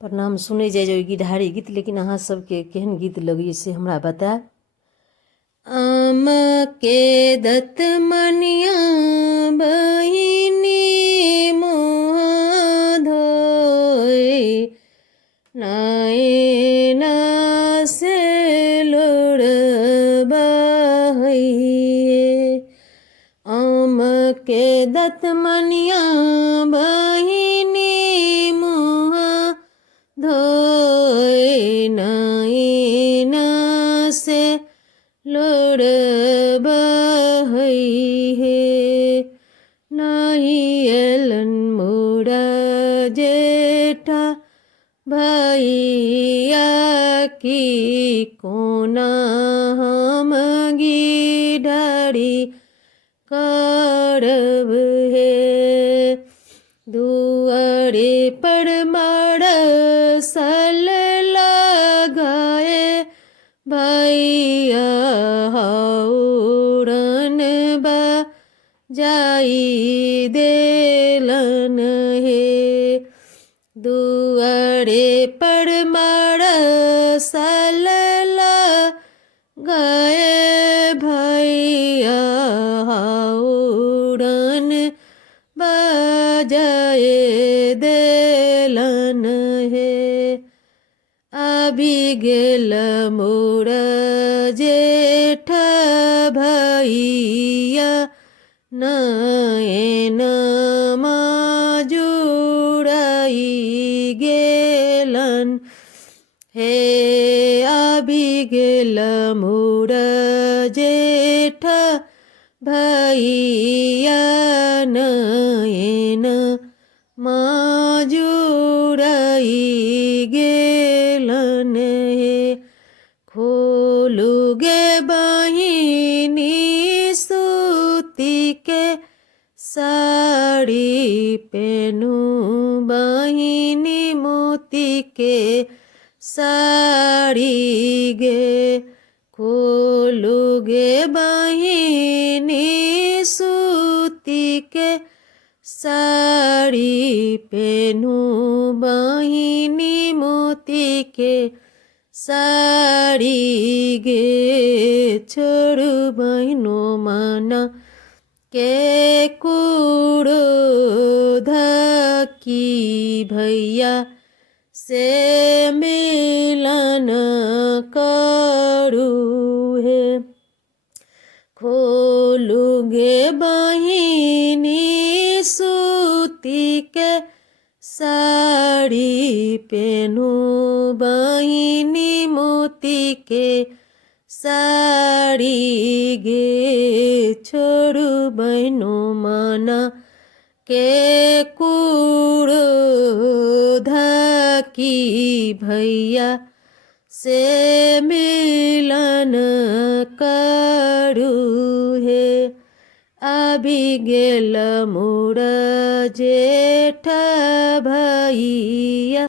प्रणाम सुनै जाए गिधारी गीत, लेकिन अहाँ सबके केहन गीत लगी से हमरा बताएब। आम के दतमनिया बहिनी मुँह धोए, नैना से लोर बहइए। आम के दतमनिया बहिनी मुँह धोए, नैना से लोर बहइए। नहीं एलन मोरा जेठा भैया की कोना हम गिधारी करब हे। दुआरे पर मरसल लगाए भैया हौरन बजाई देलन हे। दुआरे पर मरसल लगाए भैया हौरन बजाए देलन हे। अभी गेल मोर जेठ भैया नैनमा जुड़ाई गेलन हे। अभी गेल मोर जेठ भैया नैनमा जुड़ाई गेलन हे। खोलू गे बहिनी सूती के साड़ी, पेनू बहिनी मोती के साड़ी गे। खोलू गे बहिनी सूती के साड़ी, पेनू बहिनी मोती के साड़ी गे। छोड़ू बहिनो माना के कुरोध की भैया से मिलन करू हे। खोलू गे बहिनी सूती के साड़ी, पेनू बहिनी मोती के साड़ी गे। छोड़ू बहिनो माना के कुरोध की भैया से मिलन करू हे। अभी गेल मोर जेठ भैया।